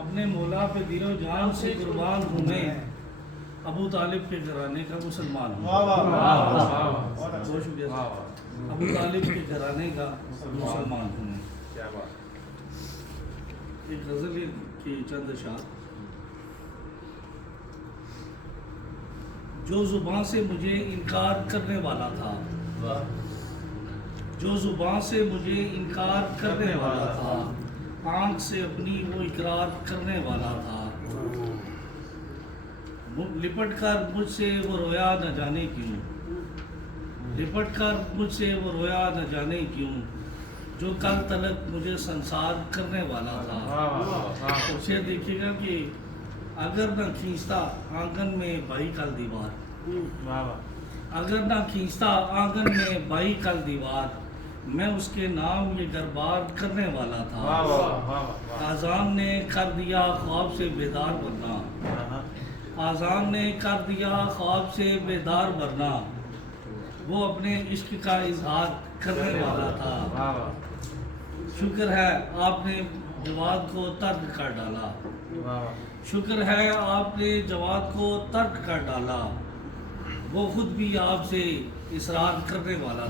اپنے مولا پہ دل و جان سے قربان ہوں میں، ابو طالب کے گھرانے کا مسلمان ہوں۔ بہت شکریہ سر۔ ابو طالب کے گھرانے کا مسلمان ہوں میں۔ ایک غزل کی چند اشعار۔ جو زبان سے مجھے انکار کرنے والا تھا، جو زبان سے مجھے انکار کرنے والا تھا، آنکھ سے اپنی وہ اقرار کرنے والا تھا، لپٹ کر مجھ سے وہ رویا نہ جانے کیوں، لپٹ کر مجھ سے وہ رویا نہ جانے کیوں، جو کل تلک مجھے سنسار کرنے والا تھا۔ اسے دیکھیے گا کہ اگر نہ کھینچتا آنگن میں بائی کل دیوار، اگر نہ کھینچتا آنگن میں بائی کل دیوار، میں اس کے نام یہ دربار کرنے والا تھا۔ آذان نے کر دیا خواب سے بیدار ورنہ، آذان نے کر دیا خواب سے بیدار ورنہ، وہ اپنے عشق کا اظہار کرنے والا تھا۔ شکر ہے آپ نے جواد کو ترک کر ڈالا، شکر ہے آپ نے جواد کو ترک کر ڈالا، وہ خود بھی آپ سے اصرار کرنے والا